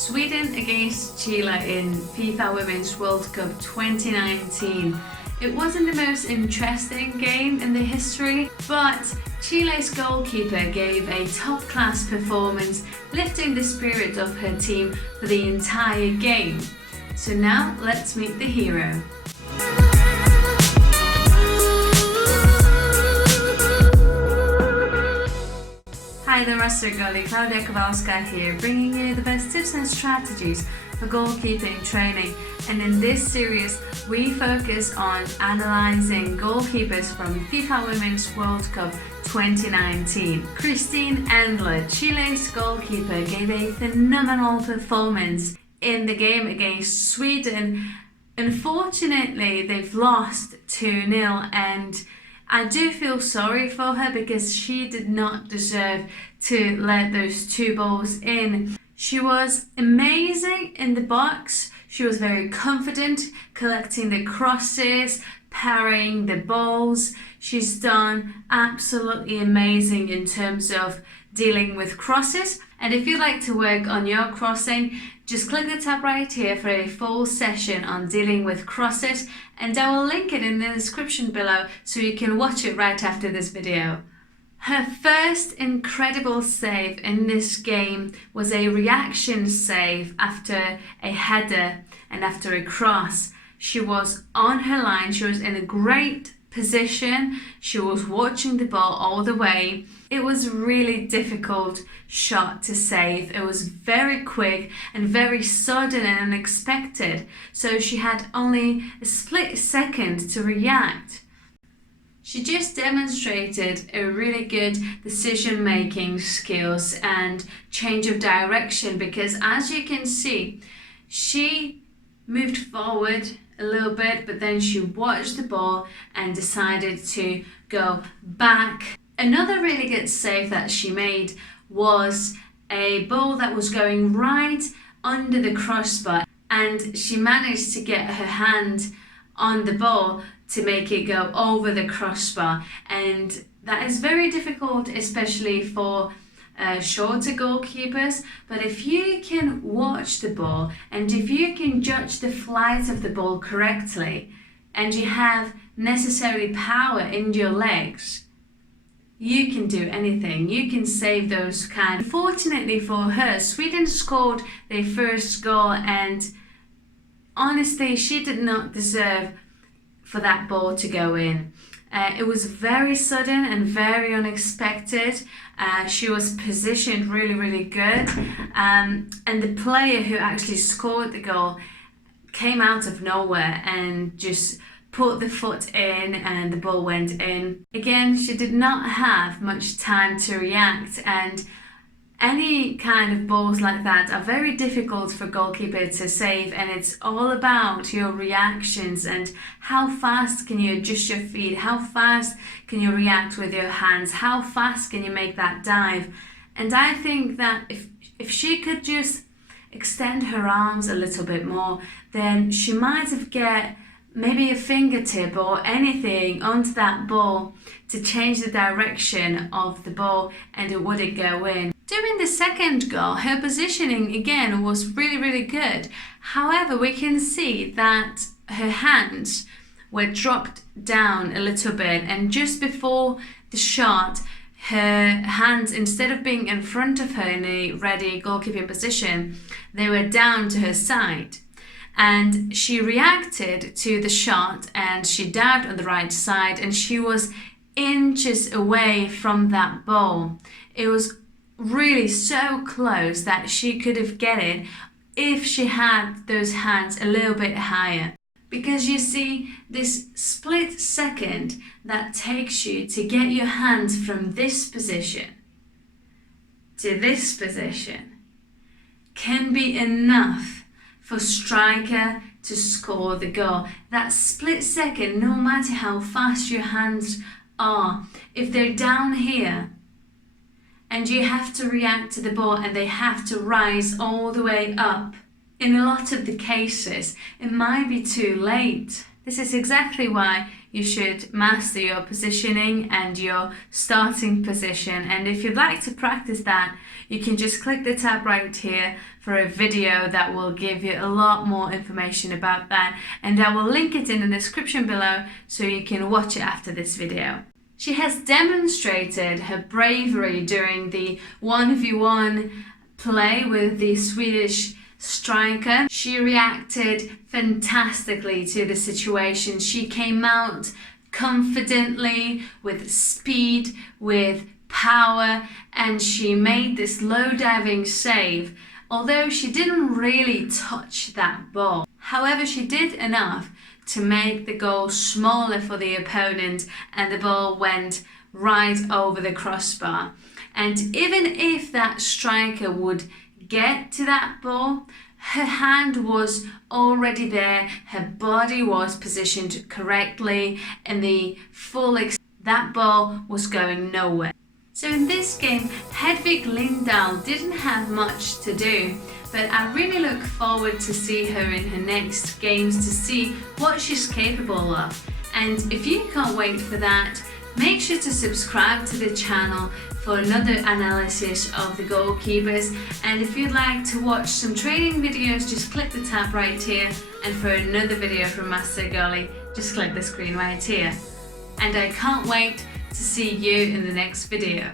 Sweden against Chille in FIFA Women's World Cup 2019. It wasn't the most interesting game in the history, but Chille's goalkeeper gave a top-class performance, lifting the spirit of her team for the entire game. So now let's meet the hero. Hi there, Master Goalie, Klaudia Kowalska here, bringing you the best tips and strategies for goalkeeping training. And in this series, we focus on analysing goalkeepers from FIFA Women's World Cup 2019. Christiane Endler, Chile's goalkeeper, gave a phenomenal performance in the game against Sweden. Unfortunately, they've lost 2-0, and I do feel sorry for her because she did not deserve to let those two balls in. She was amazing in the box. She was very confident, collecting the crosses, parrying the balls. She's done absolutely amazing in terms of dealing with crosses. And if you'd like to work on your crossing, just click the tab right here for a full session on dealing with crosses, and I will link it in the description below so you can watch it right after this video. Her first incredible save in this game was a reaction save after a header and after a cross. She was on her line, she was in a great position, she was watching the ball all the way. It was a really difficult shot to save. It was very quick and very sudden and unexpected, so she had only a split second to react. She just demonstrated a really good decision-making skills and change of direction, because as you can see, she moved forward a little bit, but then she watched the ball and decided to go back. Another really good save that she made was a ball that was going right under the crossbar, and she managed to get her hand on the ball to make it go over the crossbar, and that is very difficult, especially for shorter goalkeepers. But if you can watch the ball and if you can judge the flight of the ball correctly and you have necessary power in your legs, you can do anything. You can save those kind. Fortunately for her, Sweden scored their first goal, and honestly, she did not deserve for that ball to go in. It was very sudden and very unexpected. She was positioned really good, and the player who actually scored the goal came out of nowhere and just put the foot in, and the ball went in. Again, she did not have much time to react, and any kind of balls like that are very difficult for goalkeeper to save, and it's all about your reactions and how fast can you adjust your feet, how fast can you react with your hands, how fast can you make that dive. And I think that if she could just extend her arms a little bit more, then she might have get maybe a fingertip or anything onto that ball to change the direction of the ball, and it wouldn't go in. During the second goal, her positioning again was really good. However, we can see that her hands were dropped down a little bit, and just before the shot, her hands, instead of being in front of her in a ready goalkeeping position, they were down to her side. And she reacted to the shot and she dived on the right side, and she was inches away from that ball. It was really so close that she could have get it if she had those hands a little bit higher. Because you see, this split second that takes you to get your hands from this position to this position can be enough for striker to score the goal. That split second, no matter how fast your hands are, if they're down here and you have to react to the ball and they have to rise all the way up, in a lot of the cases, it might be too late. This is exactly why you should master your positioning and your starting position. And if you'd like to practice that, you can just click the tab right here for a video that will give you a lot more information about that, and I will link it in the description below so you can watch it after this video. She has demonstrated her bravery during the 1v1 play with the Swedish striker. She reacted fantastically to the situation. She came out confidently, with speed, with power, and she made this low diving save, although she didn't really touch that ball. However, she did enough to make the goal smaller for the opponent, and the ball went right over the crossbar. And even if that striker would get to that ball, her hand was already there, her body was positioned correctly, and that ball was going nowhere. So in this game, Hedvig Lindahl didn't have much to do, but I really look forward to see her in her next games to see what she's capable of. And if you can't wait for that, make sure to subscribe to the channel for another analysis of the goalkeepers. And if you'd like to watch some training videos, just click the tab right here. And for another video from Master Goalie, just click the screen right here. And I can't wait to see you in the next video.